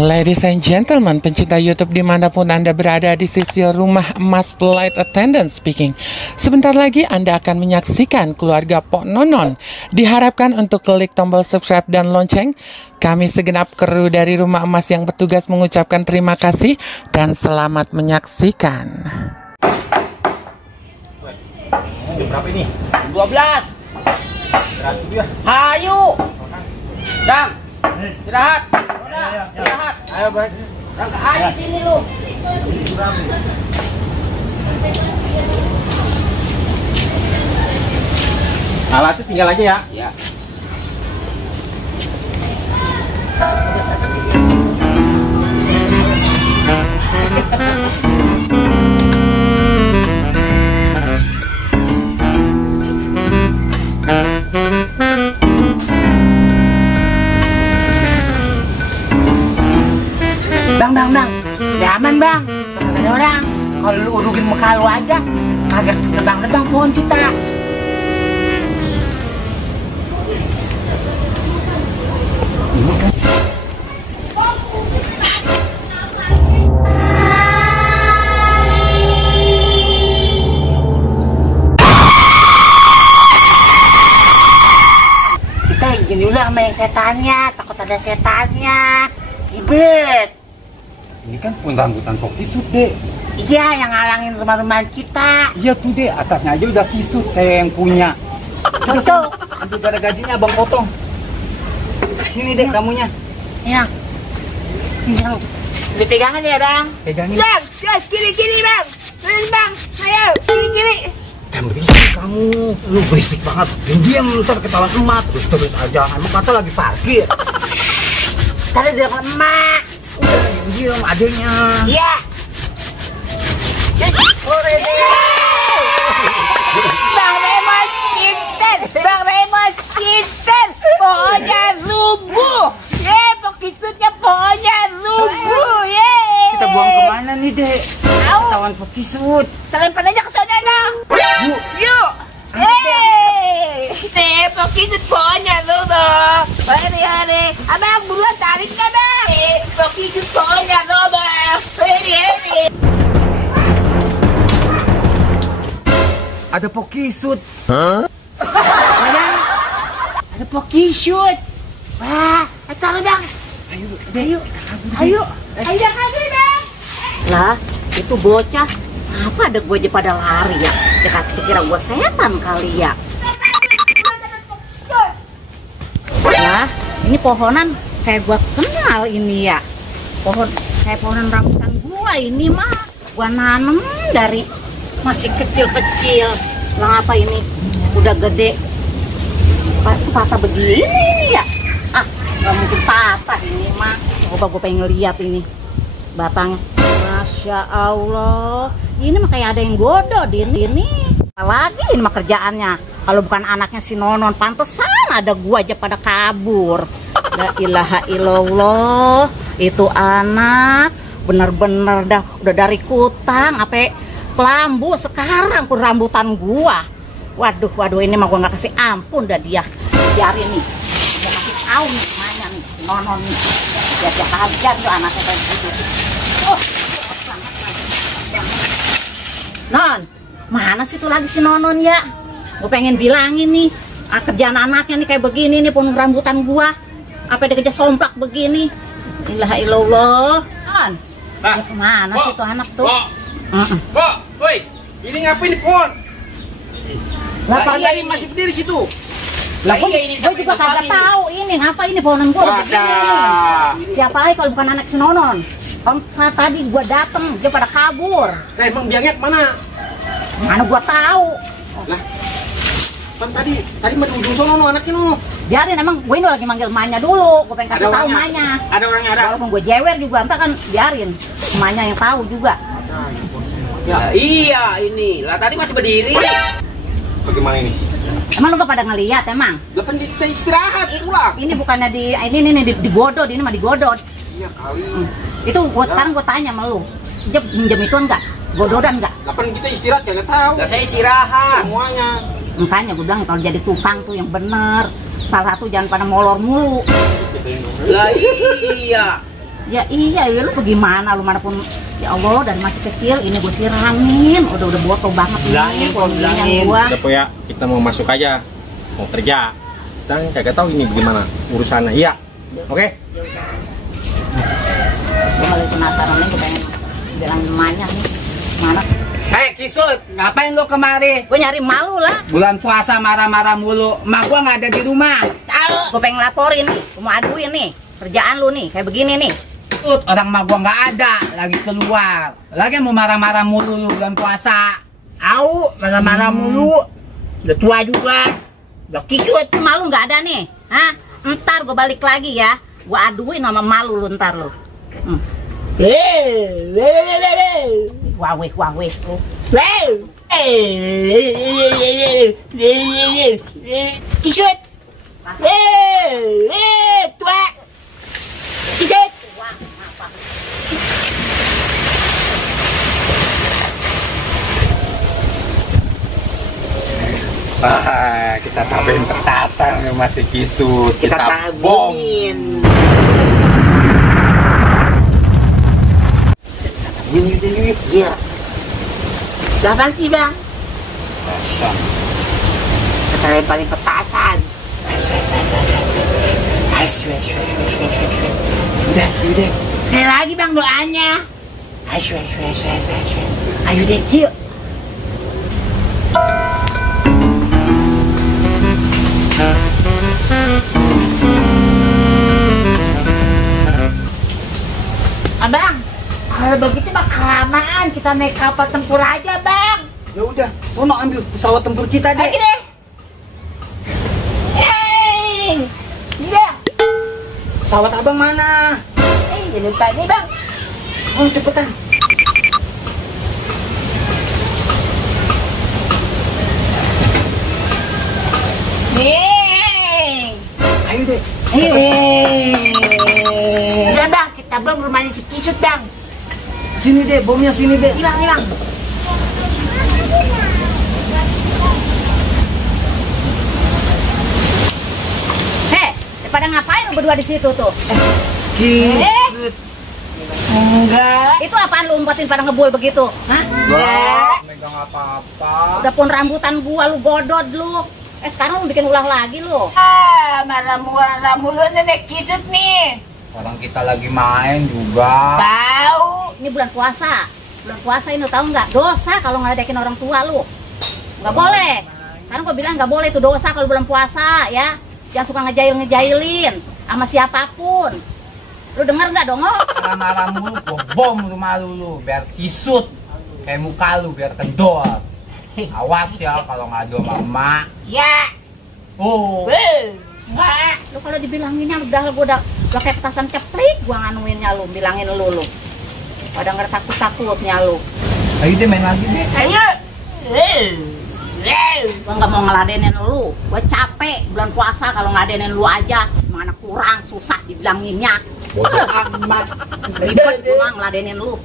Ladies and gentlemen, pencinta YouTube dimanapun Anda berada, di sisi rumah emas flight attendant speaking. Sebentar lagi Anda akan menyaksikan keluarga Pok Nonon. Diharapkan untuk klik tombol subscribe dan lonceng. Kami segenap kru dari rumah emas yang bertugas mengucapkan terima kasih dan selamat menyaksikan. Berapa ini? 12. Hayu. Dang. Istirahat. Istirahat. Ayo, baik. Ayo sini lu. Alatnya tinggal aja ya. Ya. Bang, udah aman bang, kagak ada orang. Kalau lu urugin muka lu aja, kagak nebang-nebang pohon kita. Kita izin dulu sama yang setannya, takut ada setannya. Ribet. Ini kan puntan-puntan kok kisut, Dek. Iya, yang ngalangin rumah-rumah kita. Iya tuh, Dek. Atasnya aja udah kisut kayak yang punya. Cocok. Untuk gara gajinya Abang potong. Sini, Dek, kamunya. Ya. Yang dipegangan ya, Bang. Pegangin. Bang, yes, kiri bang. Terus bang, ayo kiri. Jangan berisik kamu. Lu berisik banget. Diam, ntar ketahuan emak. Terus aja. Emang kata lagi parkir. Tadi dia emak. Udah, diam adanya. Iya. Bang Remus Kinten. Bang Remus Kinten. Pokoknya subuh. Pokisutnya pokoknya subuh. Kita buang kemana nih, Dek? Tahu. Ketahuan pokisut. Telepon aja ke sana dong. Yuk. Pokisut pokoknya subuh. Hari. Abang buruan tariknya bang. Pokisut pokoknya subuh. Hari. Ada pokisut. Mana? Ada pokisut. Wah, tahu bang. Ayo. Ayo kabur bang. Lah, itu bocah. Apa ada gue aja pada lari ya? Kira gue setan kali ya. Lah, ini pohonan kayak gue kenal ini ya. Kayak pohonan rambutan gua ini mah. Gua nanem dari masih kecil-kecil. Lah apa ini? Udah gede. Patah begini ini ya. Ah, nggak mungkin patah ini mah. Coba gue pengen ngeliat ini batangnya. Masya Allah. Ini mah kayak ada yang godod ini. Lagi ini mah kerjaannya. Kalau bukan anaknya si Nonon, pantesan ada gua aja pada kabur. La ilaha illallah. Itu anak bener-bener dah udah dari kutang apa kelambu sekarang pun rambutan gua. Waduh ini mah gua nggak kasih ampun dah dia. Biarin nih. Dia kasih tahu nih namanya nih si Nonon nih. Biar dia hajar tuh anaknya kayak gitu. Non, mana sih tuh lagi si Nonon ya? Gue pengen bilangin nih, kerjaan anaknya nih kayak begini nih, penuh rambutan gua. Apa dia kerja somplak begini? Ilaha illallah. Non, dia kemana sih tuh anak tuh? Kok, woi, ini ngapain di pohon? Lah Iya, ini masih berdiri situ. Lah gue juga kagak tahu ini ngapa ini pohonan gua begini. Siapa aja kalau bukan anak si Nonon? Saat tadi gua dateng dia pada kabur. Nah, emang biangnya kemana? Mana gua tahu? Lah, kan tadi mah di ujung sono anaknya no. Biarin, emang gue ini lagi manggil emaknya dulu. Gue pengen kasih tahu emaknya. Ada orangnya ada. Walaupun gue jewer juga, entar kan biarin emaknya yang tahu juga. Ya, iya ini. Lah tadi masih berdiri. Bagaimana ini? Emang lu gak pada ngeliat emang? Lah kan kita istirahat pulang. Ini bukannya ini digodod, ini mah digodod. Iya kali. Itu sekarang gue tanya sama lu. Dia minjem itu enggak? Gododan enggak? Lah kan kita istirahat kagak tahu. Lah saya istirahat. Semuanya. Makanya gue bilang kalau jadi tukang tuh yang bener. Salah satu jangan pada molor mulu. Lah iya. Ya iya, ya lu bagaimana lu manapun. Ya Allah, dari masih kecil ini gue siramin, udah botol banget Bilangin, kok bilangin. gua. Udah po ya, kita mau masuk aja, mau kerja. Dan kagak tahu ini bagaimana urusannya. Iya, oke? Gue malah penasaran nih, gue pengen bilang emaknya nih. Mana? Hei Kisut, ngapain lu kemari? Gue nyari malu lah. Bulan puasa marah-marah mulu. Emak gua nggak ada di rumah. Tahu? Gue pengen laporin nih, gue mau aduin nih. Kerjaan lu nih, kayak begini nih. Kisut, orang emak gua nggak ada, lagi keluar. Lagi mau marah-marah mulu lu bulan puasa. Au, marah-marah mulu. Udah tua juga. Udah Kisut. Malu nggak ada nih, hah? Ntar gue balik lagi ya. Gue aduin sama malu lu ntar lu. Waweh lu. Kisut. Tua. Kisut. Kita tabain petasan ya masih Kisut. Kita bom. Iya. Apaan sih bang? Kita lemparin petasan. Udah. Sekali lagi bang doanya. Ayo deh, yuk. Abang, kalau begitu mah kelamaan, kita naik kapal tempur aja bang. Ya udah, sono ambil pesawat tempur kita deh. Lagi deh. Hey, iya. Pesawat abang mana? Jangan lupa nih bang. Oh cepetan. Nih. Ayo deh. Ayo. Udah bang, kita bom rumahnya si Kisut bang. Sini deh, bomnya sini deh. Nih bang. Pada ngapain lu berdua di situ tuh? Kisut. Enggak. Itu apaan lu umpetin pada ngebul begitu? Hah? Enggak, megang apa-apa. Udah pun rambutan gua lu bodod lu. Sekarang lu bikin ulah lagi lu. Marah mulu nenek Kisut nih. Orang kita lagi main juga. Tahu. Ini bulan puasa. Bulan puasa ini lu tahu nggak? Dosa kalau ngeledekin orang tua lu. Nggak boleh. Sekarang gua bilang nggak boleh itu dosa kalau bulan puasa ya. Jangan suka ngejailin sama siapapun. Lu denger nggak dong? Marah-marah mulu, gua bom rumah lu biar Kisut. Kayak muka lu biar kendor. Awas ya kalau ngadu sama emak. Ya. Oh. Enggak. Lu kalau dibilanginnya gua udah kayak petasan ceplik gua nganuinnya lu, bilangin lu. Pada nggak takutnya lu. Ayo deh main lagi deh. Ayo. Gua nggak mau ngeladenin lu. Gua capek bulan puasa kalau ngeladenin lu aja. Mana kurang susah dibilanginnya. Bodoh amat. Ribet gua ngeladenin lu.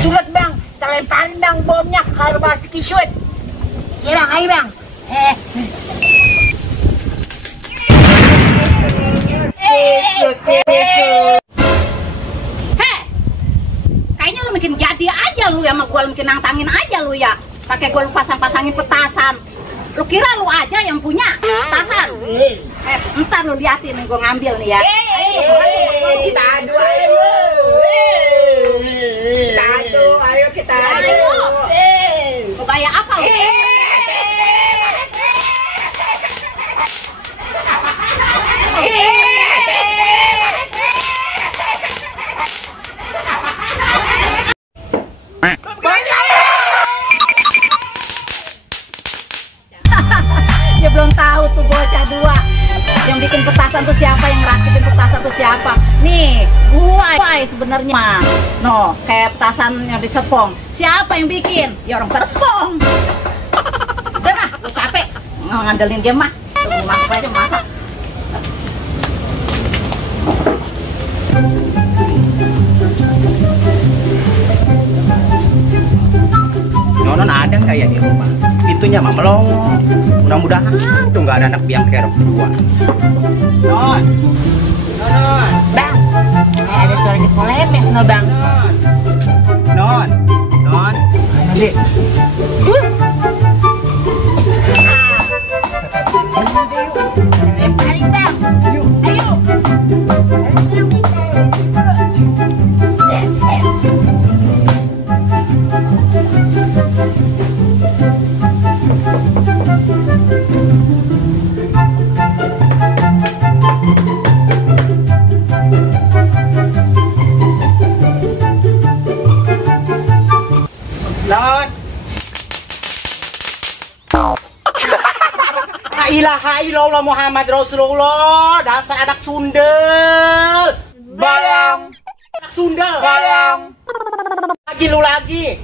Surat bang, kita lemparin bang bomnya ke rumah si Kisut. Iya bang, ayo bang. Kayaknya lu bikin jadi aja lu ya sama gua, lu bikin nantangin aja lu ya. Pakai gua lu pasang-pasangin petasan. Lu kira lu aja yang punya petasan? Ntar lu liatin nih gua ngambil nih ya. Kita adu ayo. Kita adu. Lu kayak apa lu? Dia belum tahu tuh bocah dua. Yang bikin petasan tuh siapa, yang rakitin petasan tuh siapa. Nih, gua sebenarnya mah. No, kayak petasan yang di Serpong. Siapa yang bikin? Ya orang Serpong. Udah lah, lu capek ngandelin dia mah. Tunggu masuk aja masak. Nonon ada nggak ya di rumah? Pintunya mah melongo. Mudah-mudahan tuh nggak ada anak biang kerok berdua. Non, bang, ada suara jempol lemes no bang. Non, mana dek? Lemparin bang. Ayo. Non. La ilaha illallah Muhammad Rasulullah. Dasar anak sundel. Bayang. Anak sundel. Bayang. Lagi lu lagi.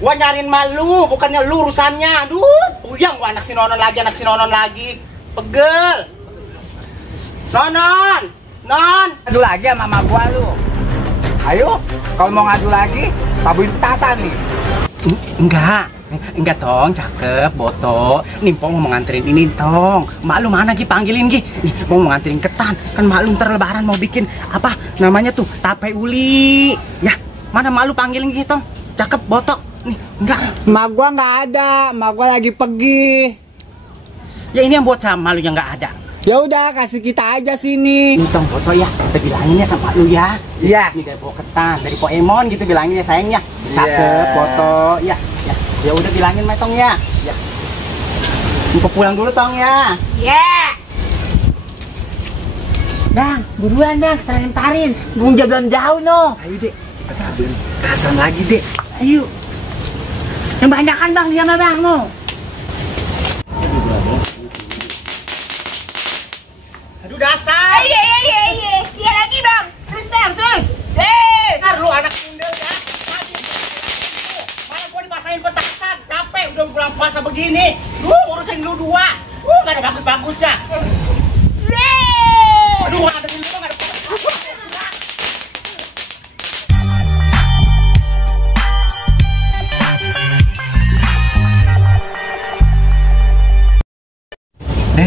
Gua nyariin malu, bukannya lu urusannya. Aduh, puyang gua anak si Nonon lagi. Pegel. Nonon. Ngadu lagi sama mama gua lu. Ayo, kalau mau ngadu lagi, tabuin petasan nih. Enggak tong, cakep, boto. Nih Pong mau nganterin ini tong. Mak lu mana Gi, panggilin Gi. Nih Pong mau nganterin ketan. Kan mak lu ntar lebaran mau bikin apa namanya tuh, tape uli. Ya, mana mak lu panggilin Gi tong. Cakep, botok. Nih, enggak. Mak gua nggak ada, mak gua lagi pergi. Ya ini yang buat sama lu yang nggak ada. Ya udah, kasih kita aja sini. Ini tong boto ya, kita bilangin ya sama lu ya. Iya. Ini dari bawa ketan, dari Poemon gitu bilangin ya sayangnya. Cakep, Iya. boto. Ya. Ya udah bilangin Mai tong ya. Ya. Mau pulang dulu tong ya. Ya. Bang, buruan bang, kita lemparin. Gue jalan jauh no. Ayo dek, kita ambil kasan lagi dek. Ayo. Yang banyak kan bang, dia bang no. Aduh dasar. Iya. Dia lagi bang. Terus bang, terus. Ntar lu anak sundel ya. Malah gua dipasain petasan, capek udah pulang puasa begini. Lu urusin lu dua. Gak ada bagus-bagusnya. Aduh, gak ada dulu, gak ada.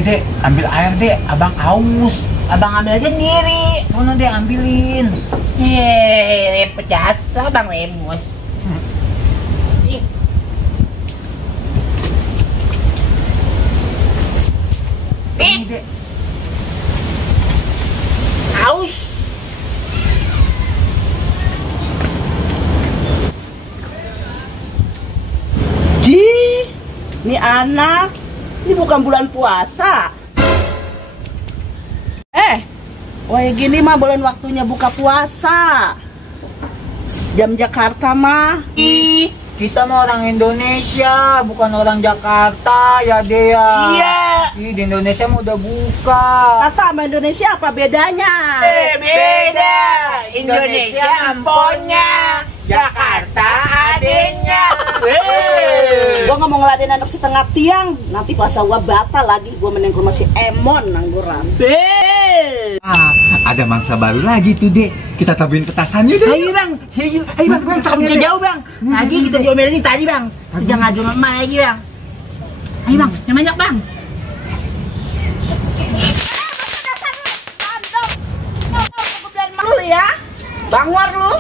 Dek, ambil air dek, abang haus. Abang ambil aja sendiri. Sono dek, ambilin. Repot jasa bang Remus. Ini dek. Haus. Ini anak, ini bukan bulan puasa. Wah gini mah bulan waktunya buka puasa. Jam Jakarta mah. Ih, kita mah orang Indonesia, bukan orang Jakarta ya Dea. Iya. Ih, di Indonesia mah udah buka. Kata sama Indonesia apa bedanya? Beda. Indonesia amponnya, Jakarta adenya. Gua nggak mau ngeladen anak setengah tiang. Nanti puasa gua batal lagi. Gua mending ke rumah si Emon nangguran. Ada mangsa baru lagi tuh dek. Kita tabuin petasannya deh. Ayo bang, ayo bang, takut bisa jauh bang. Lagi kita diomelin tadi bang. Kita ngadu mama lagi bang. Ayo bang, yang banyak bang. Lu ya, bangwar lu.